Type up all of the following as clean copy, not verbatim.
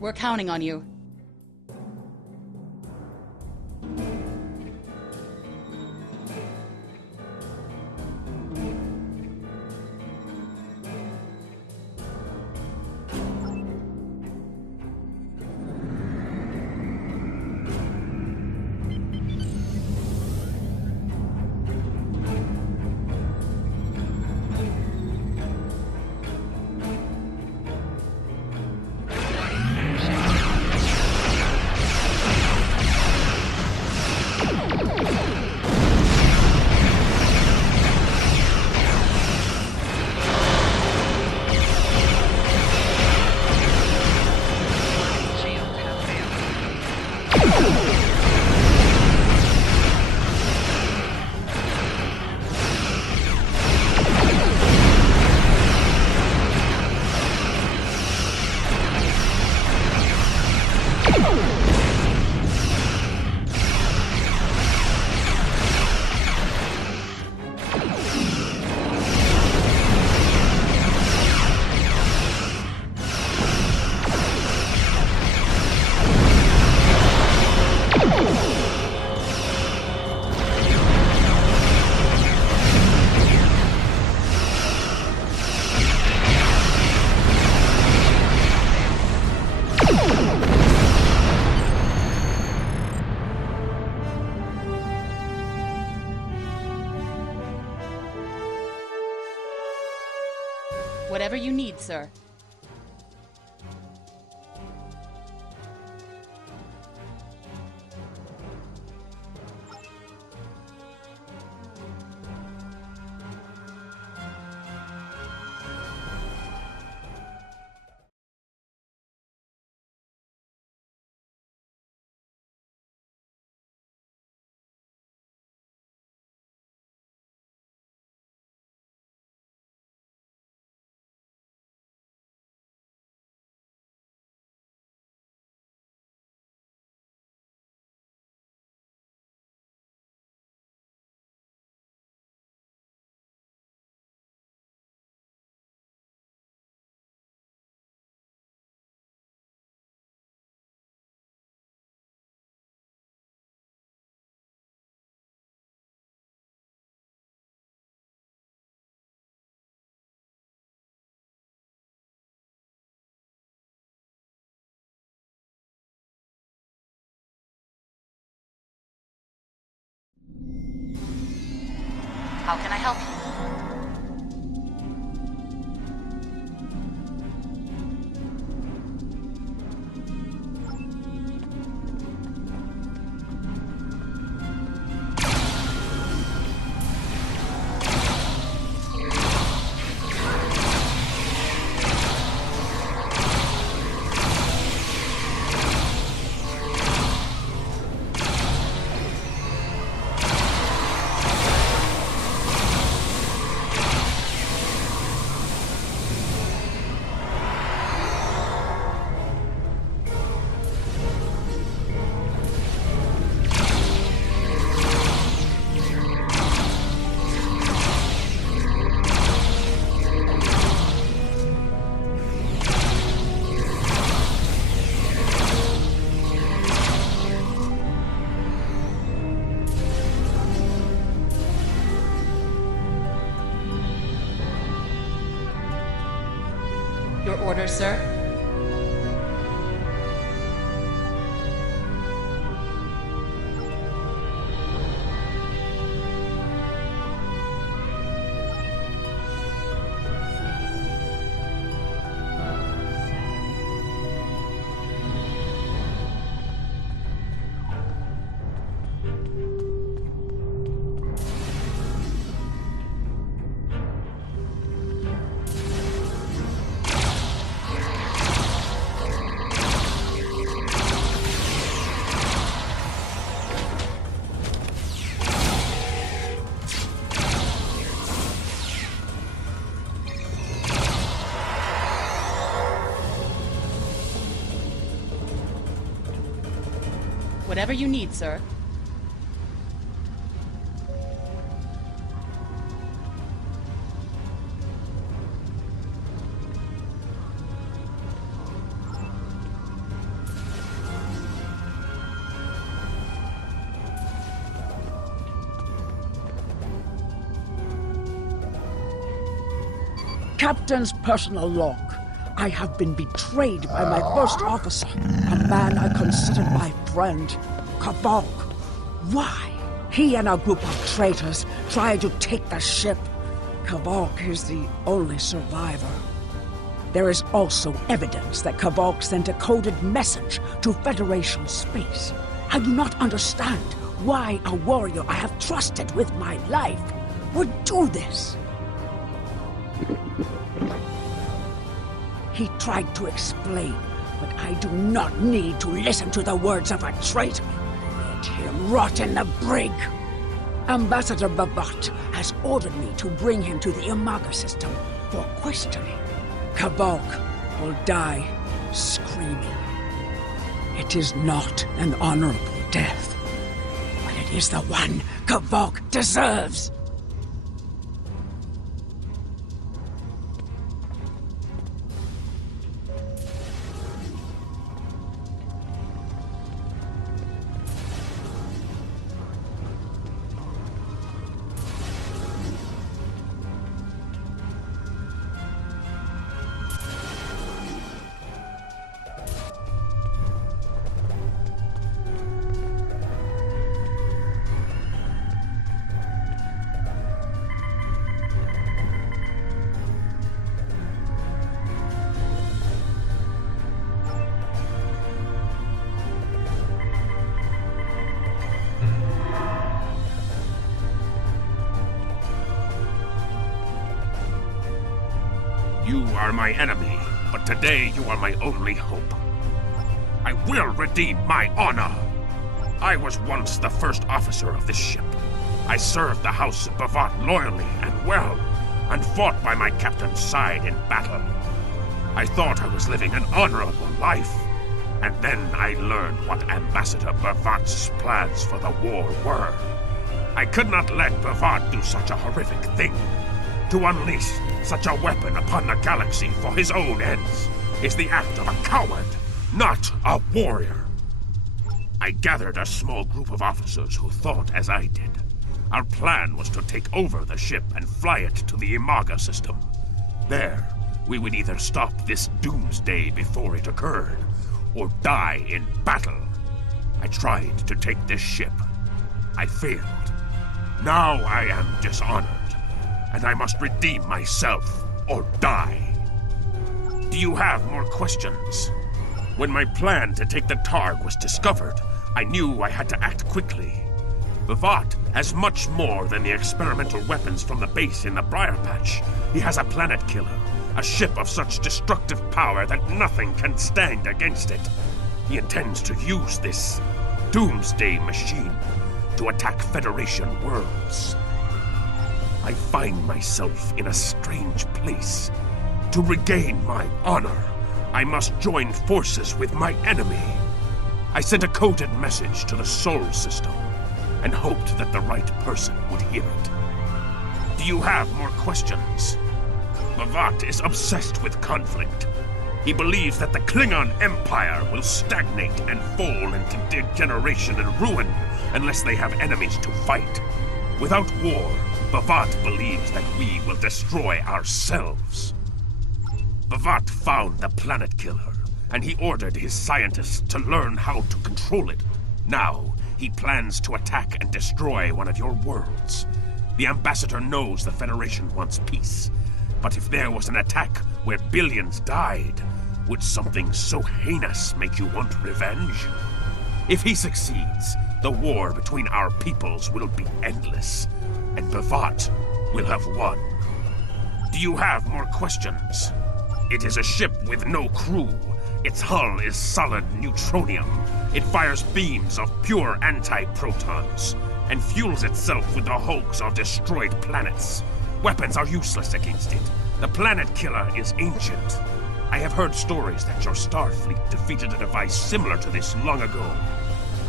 We're counting on you. Whatever you need, sir. How can I help you? Your order, sir? Whatever you need, sir. Captain's personal log. I have been betrayed by my first officer, a man I considered my friend, Kavok. Why? He and a group of traitors tried to take the ship. Kavok is the only survivor. There is also evidence that Kavok sent a coded message to Federation space. I do not understand why a warrior I have trusted with my life would do this. He tried to explain, but I do not need to listen to the words of a traitor. Let him rot in the brig. Ambassador Bavat has ordered me to bring him to the Imaga system for questioning. Kavok will die screaming. It is not an honorable death, but it is the one Kavok deserves. You are my enemy, but today you are my only hope. I will redeem my honor. I was once the first officer of this ship. I served the House of Bavat loyally and well, and fought by my captain's side in battle. I thought I was living an honorable life, and then I learned what Ambassador Bavat's plans for the war were. I could not let Bavat do such a horrific thing. To unleash such a weapon upon the galaxy for his own ends is the act of a coward, not a warrior. I gathered a small group of officers who thought as I did. Our plan was to take over the ship and fly it to the Imaga system. There, we would either stop this Doomsday before it occurred, or die in battle. I tried to take this ship. I failed. Now I am dishonored, and I must redeem myself or die. Do you have more questions? When my plan to take the Targ was discovered, I knew I had to act quickly. Bavat has much more than the experimental weapons from the base in the Briar Patch. He has a planet killer, a ship of such destructive power that nothing can stand against it. He intends to use this Doomsday machine to attack Federation worlds. I find myself in a strange place. To regain my honor, I must join forces with my enemy. I sent a coded message to the Sol system and hoped that the right person would hear it. Do you have more questions? Bavat is obsessed with conflict. He believes that the Klingon Empire will stagnate and fall into degeneration and ruin unless they have enemies to fight. Without war, Bavat believes that we will destroy ourselves. Bavat found the planet killer, and he ordered his scientists to learn how to control it. Now, he plans to attack and destroy one of your worlds. The Ambassador knows the Federation wants peace, but if there was an attack where billions died, would something so heinous make you want revenge? If he succeeds, the war between our peoples will be endless, and Bavat will have won. Do you have more questions? It is a ship with no crew. Its hull is solid neutronium. It fires beams of pure anti-protons, and fuels itself with the hulks of destroyed planets. Weapons are useless against it. The planet killer is ancient. I have heard stories that your Starfleet defeated a device similar to this long ago.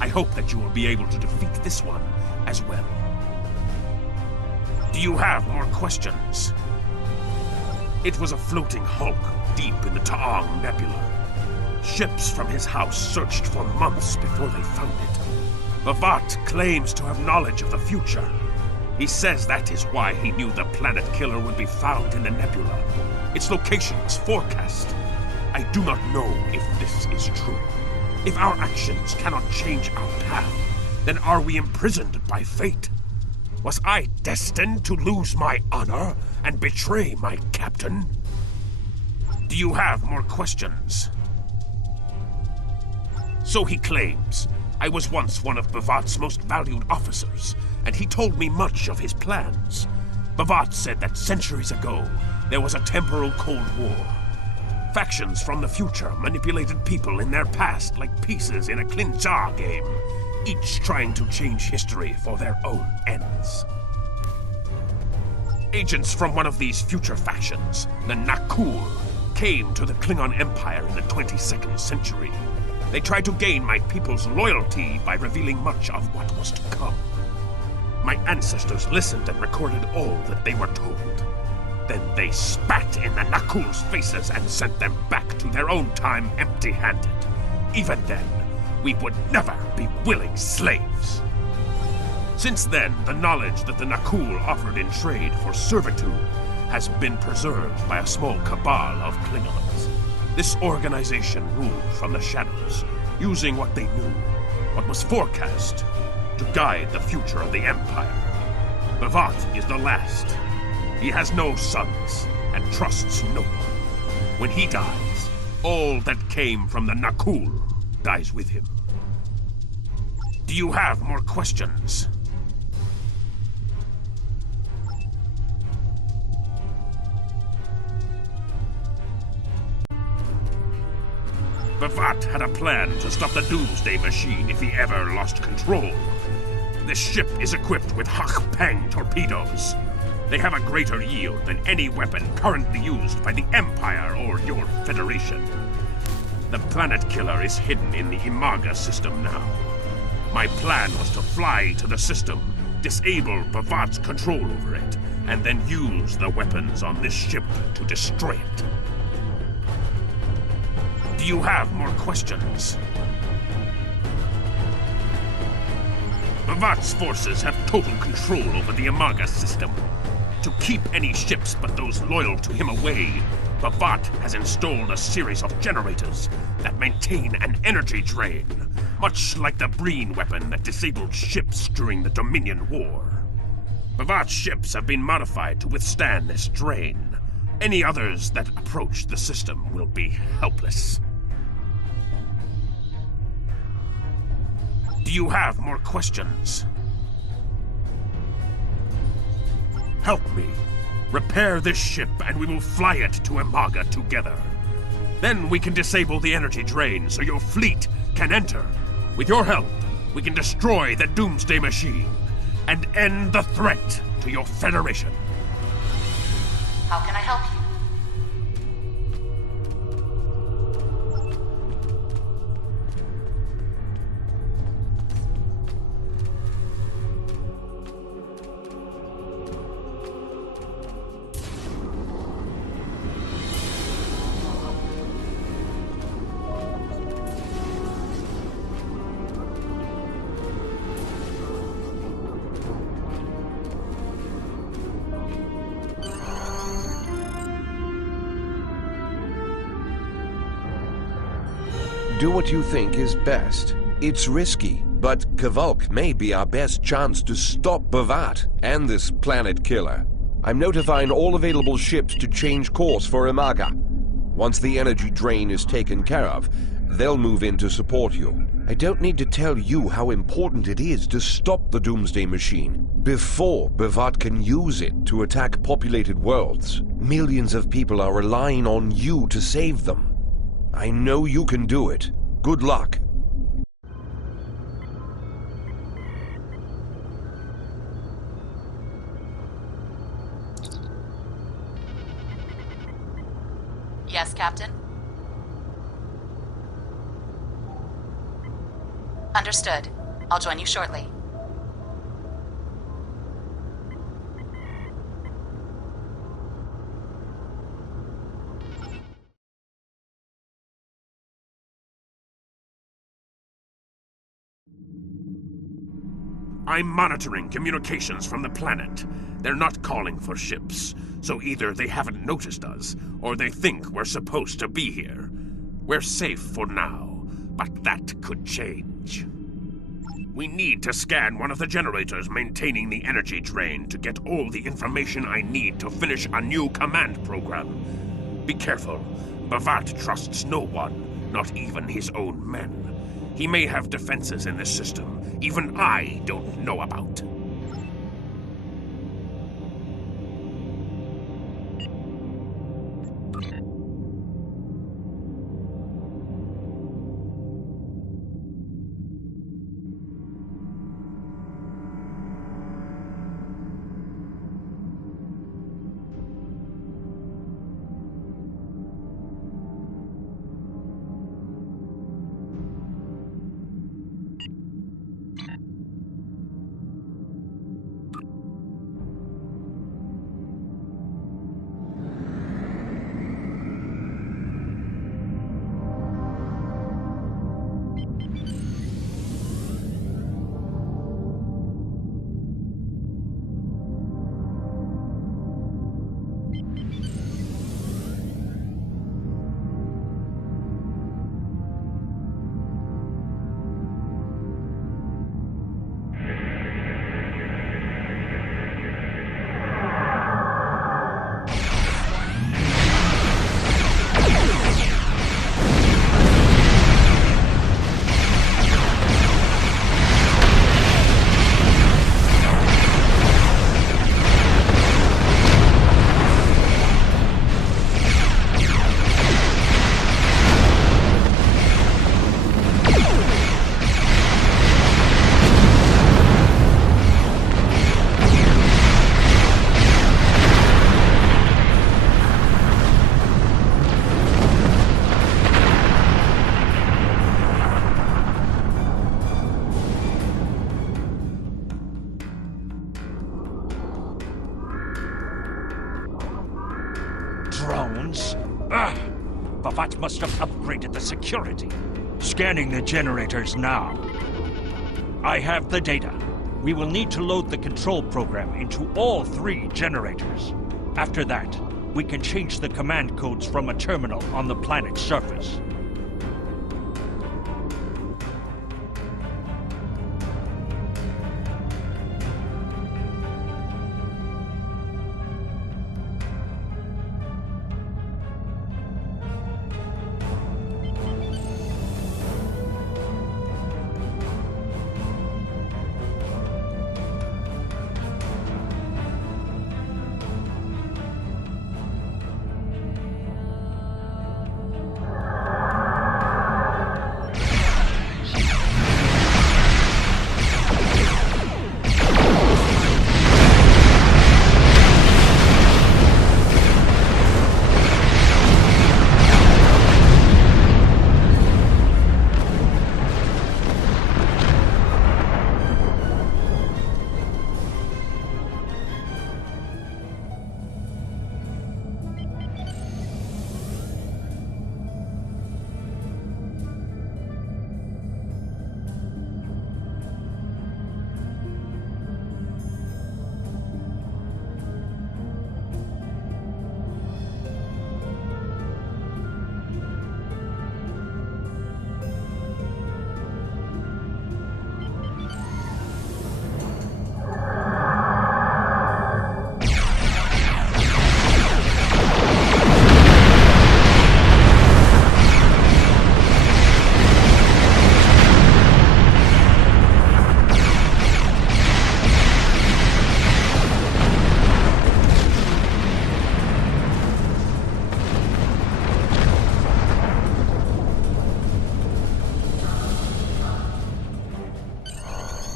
I hope that you will be able to defeat this one as well. Do you have more questions? It was a floating hulk deep in the Taong Nebula. Ships from his house searched for months before they found it. Bavat claims to have knowledge of the future. He says that is why he knew the planet killer would be found in the nebula. Its location was forecast. I do not know if this is true. If our actions cannot change our path, then are we imprisoned by fate? Was I destined to lose my honor and betray my captain? Do you have more questions? So he claims. I was once one of Bavat's most valued officers, and he told me much of his plans. Bavat said that centuries ago, there was a temporal Cold War. Factions from the future manipulated people in their past like pieces in a Klingon game, each trying to change history for their own ends. Agents from one of these future factions, the Nakul, came to the Klingon Empire in the 22nd century. They tried to gain my people's loyalty by revealing much of what was to come. My ancestors listened and recorded all that they were told. Then they spat in the Nakul's faces and sent them back to their own time empty-handed. Even then, we would never be willing slaves. Since then, the knowledge that the Nakul offered in trade for servitude has been preserved by a small cabal of Klingons. This organization ruled from the shadows, using what they knew, what was forecast, to guide the future of the Empire. Bavat is the last. He has no sons, and trusts no one. When he dies, all that came from the Nakul dies with him. Do you have more questions? Bavat had a plan to stop the Doomsday machine if he ever lost control. This ship is equipped with Hak-Pang torpedoes. They have a greater yield than any weapon currently used by the Empire or your Federation. The planet killer is hidden in the Imaga system now. My plan was to fly to the system, disable Bavat's control over it, and then use the weapons on this ship to destroy it. Do you have more questions? Bavat's forces have total control over the Imaga system. To keep any ships but those loyal to him away, Bavat has installed a series of generators that maintain an energy drain, much like the Breen weapon that disabled ships during the Dominion War. Bavat's ships have been modified to withstand this drain. Any others that approach the system will be helpless. Do you have more questions? Help me. Repair this ship and we will fly it to Imaga together. Then we can disable the energy drain so your fleet can enter. With your help, we can destroy the Doomsday machine and end the threat to your Federation. How can I help you? Do what you think is best. It's risky, but Kavulk may be our best chance to stop Bavat and this planet killer. I'm notifying all available ships to change course for Imaga. Once the energy drain is taken care of, they'll move in to support you. I don't need to tell you how important it is to stop the Doomsday machine before Bavat can use it to attack populated worlds. Millions of people are relying on you to save them. I know you can do it. Good luck. Yes, Captain? Understood. I'll join you shortly. I'm monitoring communications from the planet. They're not calling for ships, so either they haven't noticed us, or they think we're supposed to be here. We're safe for now, but that could change. We need to scan one of the generators maintaining the energy drain to get all the information I need to finish a new command program. Be careful. Bavat trusts no one, not even his own men. He may have defenses in this system even I don't know about. Drones? Ugh! Bavat must have upgraded the security. Scanning the generators now. I have the data. We will need to load the control program into all 3 generators. After that, we can change the command codes from a terminal on the planet's surface.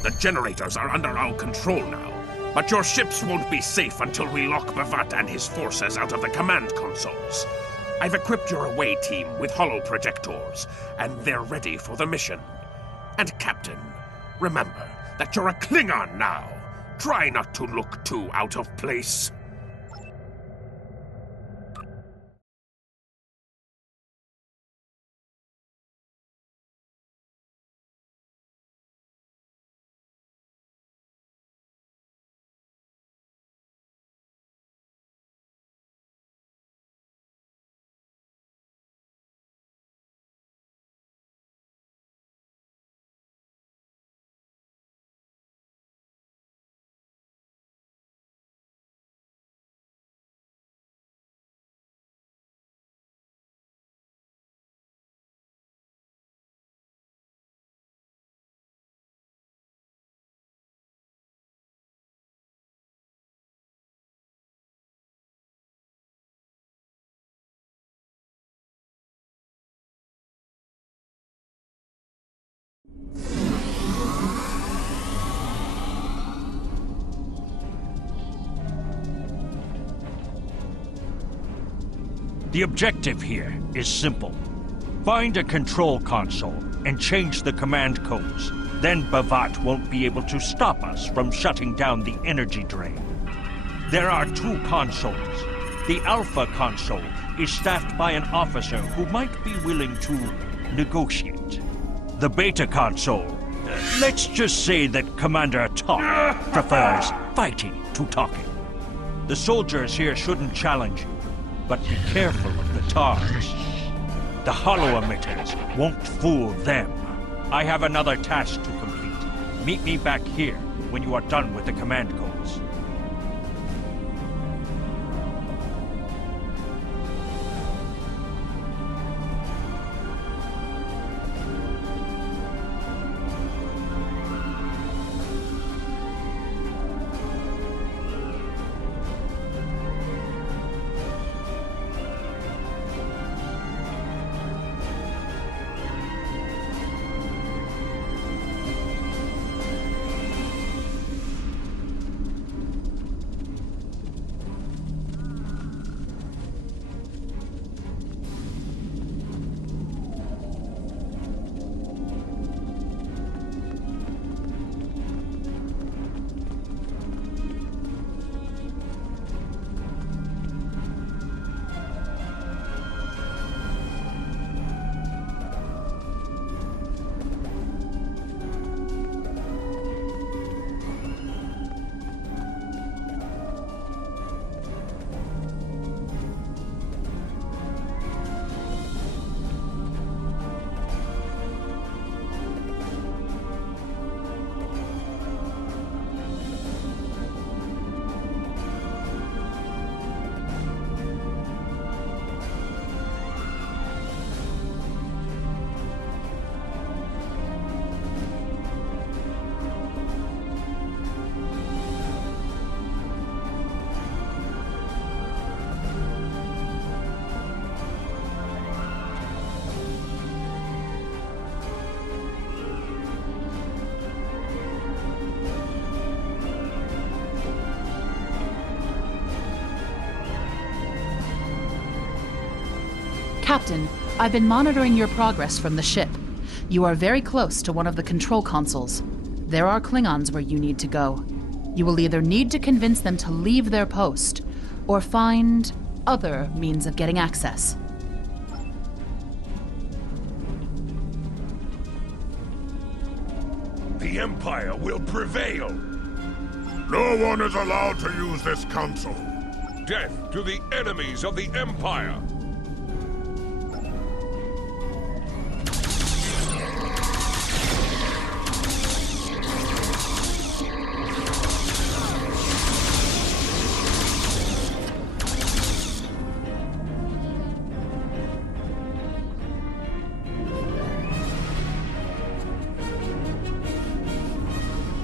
The generators are under our control now, but your ships won't be safe until we lock Bavat and his forces out of the command consoles. I've equipped your away team with holo projectors, and they're ready for the mission. And Captain, remember that you're a Klingon now. Try not to look too out of place. The objective here is simple. Find a control console and change the command codes. Then Bavat won't be able to stop us from shutting down the energy drain. There are 2 consoles. The Alpha console is staffed by an officer who might be willing to negotiate. The Beta console, let's just say that Commander Talk prefers fighting to talking. The soldiers here shouldn't challenge you, but be careful of the TARs. The hollow emitters won't fool them. I have another task to complete. Meet me back here when you are done with the command codes. Captain, I've been monitoring your progress from the ship. You are very close to one of the control consoles. There are Klingons where you need to go. You will either need to convince them to leave their post, or find other means of getting access. The Empire will prevail. No one is allowed to use this console. Death to the enemies of the Empire.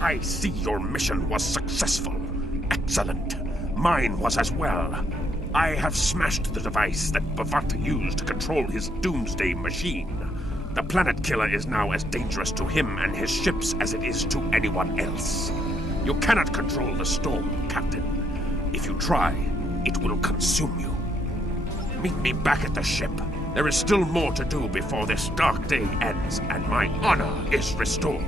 I see your mission was successful. Excellent. Mine was as well. I have smashed the device that Bavat used to control his Doomsday machine. The planet killer is now as dangerous to him and his ships as it is to anyone else. You cannot control the storm, Captain. If you try, it will consume you. Meet me back at the ship. There is still more to do before this dark day ends and my honor is restored.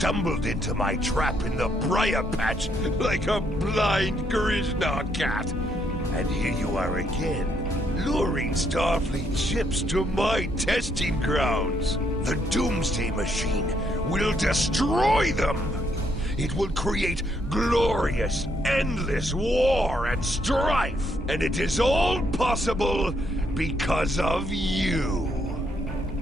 stumbled into my trap in the briar patch like a blind Grishnar cat. And here you are again, luring Starfleet ships to my testing grounds. The Doomsday machine will destroy them. It will create glorious, endless war and strife. And it is all possible because of you.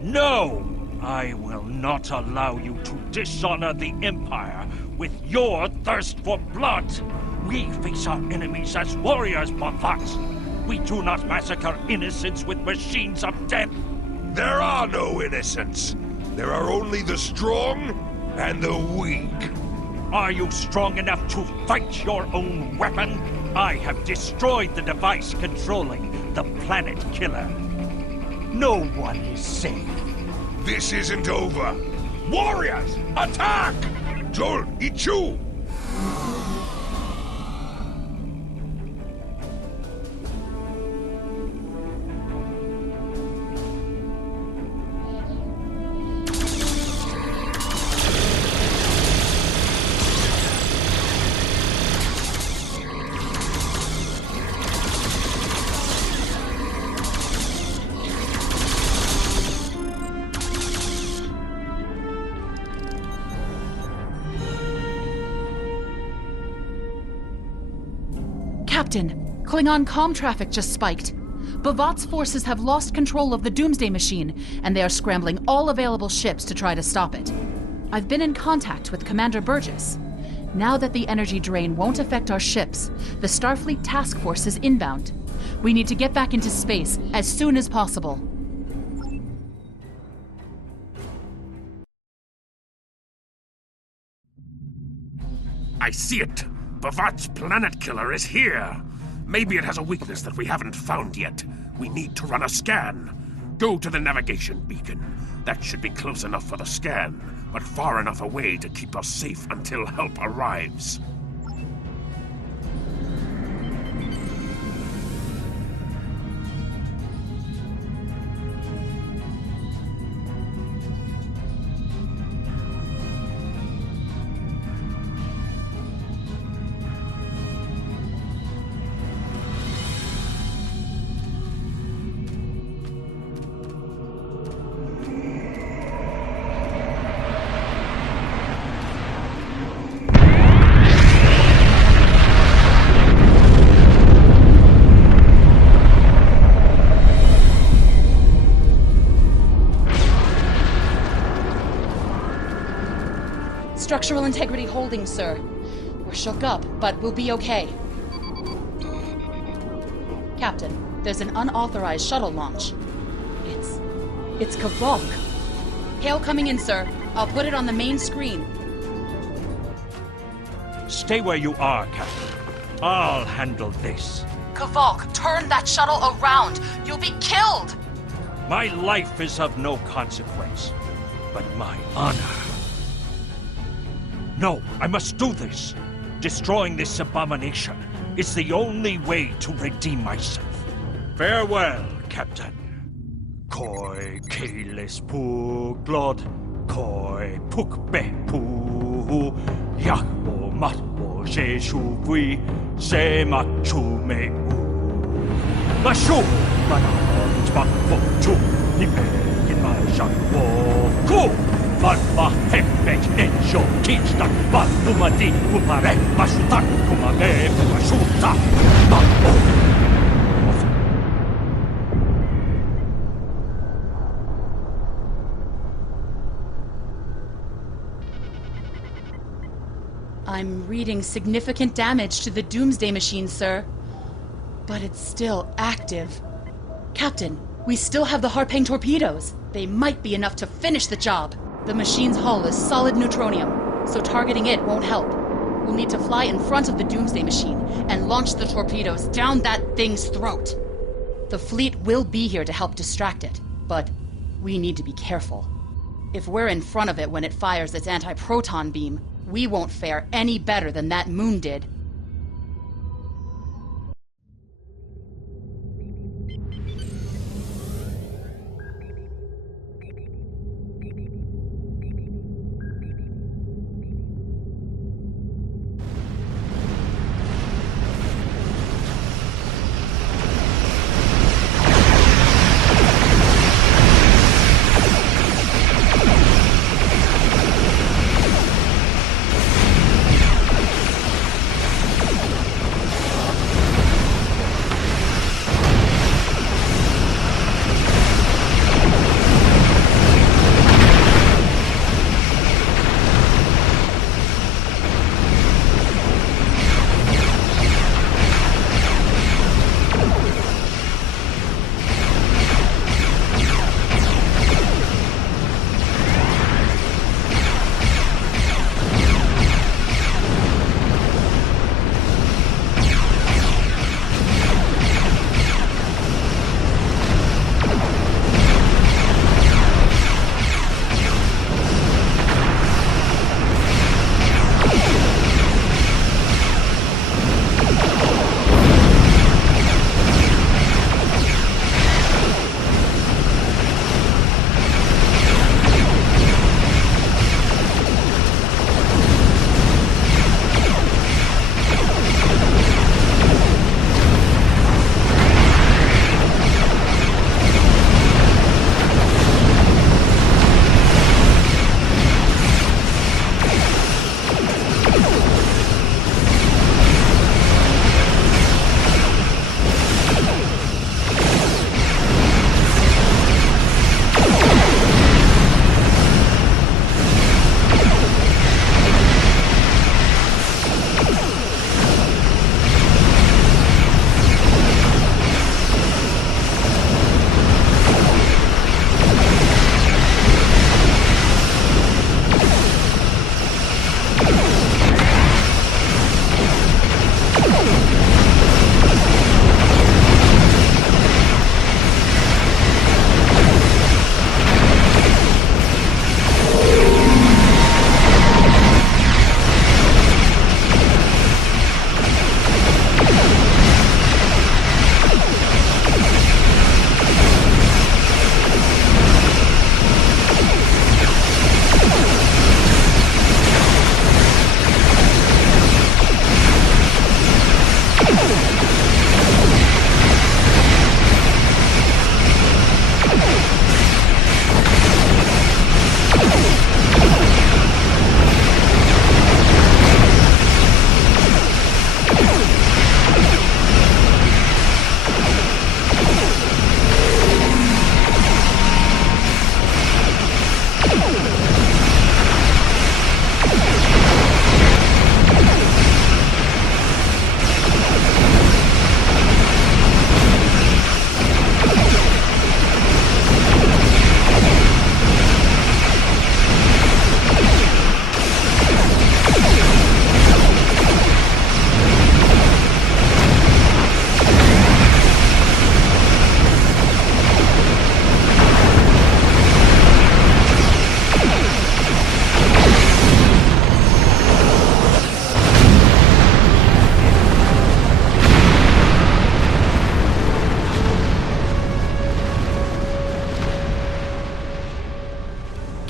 No! I will not allow you to dishonor the Empire with your thirst for blood. We face our enemies as warriors, Bavats. We do not massacre innocents with machines of death. There are no innocents. There are only the strong and the weak. Are you strong enough to fight your own weapon? I have destroyed the device controlling the planet killer. No one is safe. This isn't over. Warriors, attack! Joel, Ichu! Captain, Klingon comm traffic just spiked. Bavat's forces have lost control of the Doomsday machine, and they are scrambling all available ships to try to stop it. I've been in contact with Commander Burgess. Now that the energy drain won't affect our ships, the Starfleet task force is inbound. We need to get back into space as soon as possible. I see it. Bavat's planet killer is here. Maybe it has a weakness that we haven't found yet. We need to run a scan. Go to the navigation beacon. That should be close enough for the scan, but far enough away to keep us safe until help arrives. Structural integrity holding, sir. We're shook up, but we'll be okay. Captain, there's an unauthorized shuttle launch. It's Kavok. Hail coming in, sir. I'll put it on the main screen. Stay where you are, Captain. I'll handle this. Kavok, turn that shuttle around! You'll be killed! My life is of no consequence, but my honor. No, I must do this. Destroying this abomination is the only way to redeem myself. Farewell, Captain. Koi keles puglod, koi pukbe pu, yahbo matbo jeshu vui, se machu me u. Mashu, manam tbakbo chu, nipe in my jakbo ku. Varma hembek enjo kinstak, varumadi upare, masutak kumage, masuta, mako. I'm reading significant damage to the Doomsday machine, sir. But it's still active. Captain, we still have the Harpang torpedoes. They might be enough to finish the job. The machine's hull is solid neutronium, so targeting it won't help. We'll need to fly in front of the Doomsday machine and launch the torpedoes down that thing's throat. The fleet will be here to help distract it, but we need to be careful. If we're in front of it when it fires its anti-proton beam, we won't fare any better than that moon did.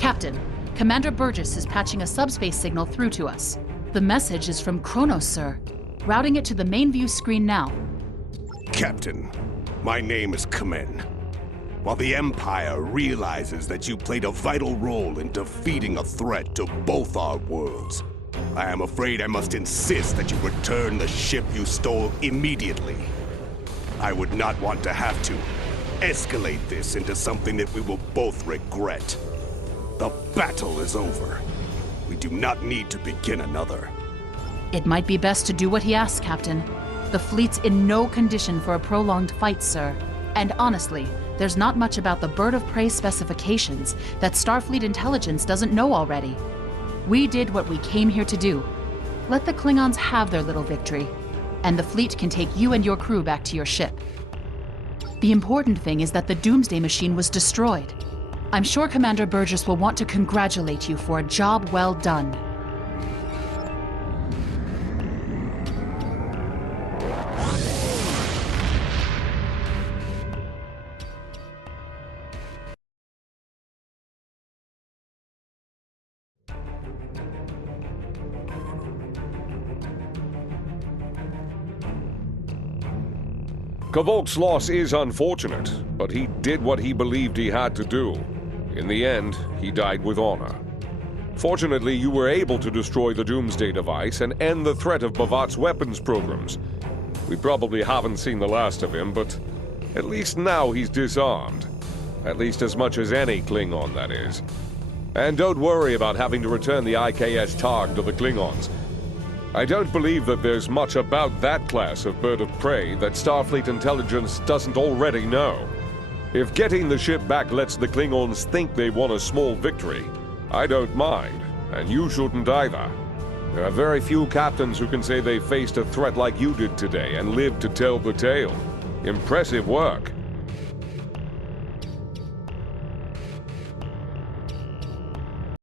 Captain, Commander Burgess is patching a subspace signal through to us. The message is from Kronos, sir. Routing it to the main view screen now. Captain, my name is Kamen. While the Empire realizes that you played a vital role in defeating a threat to both our worlds, I am afraid I must insist that you return the ship you stole immediately. I would not want to have to escalate this into something that we will both regret. The battle is over. We do not need to begin another. It might be best to do what he asks, Captain. The fleet's in no condition for a prolonged fight, sir. And honestly, there's not much about the bird of prey specifications that Starfleet intelligence doesn't know already. We did what we came here to do. Let the Klingons have their little victory, and the fleet can take you and your crew back to your ship. The important thing is that the Doomsday machine was destroyed. I'm sure Commander Burgess will want to congratulate you for a job well done. Kvolk's loss is unfortunate, but he did what he believed he had to do. In the end, he died with honor. Fortunately, you were able to destroy the Doomsday device and end the threat of Bavat's weapons programs. We probably haven't seen the last of him, but at least now he's disarmed. At least as much as any Klingon, that is. And don't worry about having to return the IKS Targ to the Klingons. I don't believe that there's much about that class of bird of prey that Starfleet intelligence doesn't already know. If getting the ship back lets the Klingons think they won a small victory, I don't mind, and you shouldn't either. There are very few captains who can say they faced a threat like you did today and lived to tell the tale. Impressive work.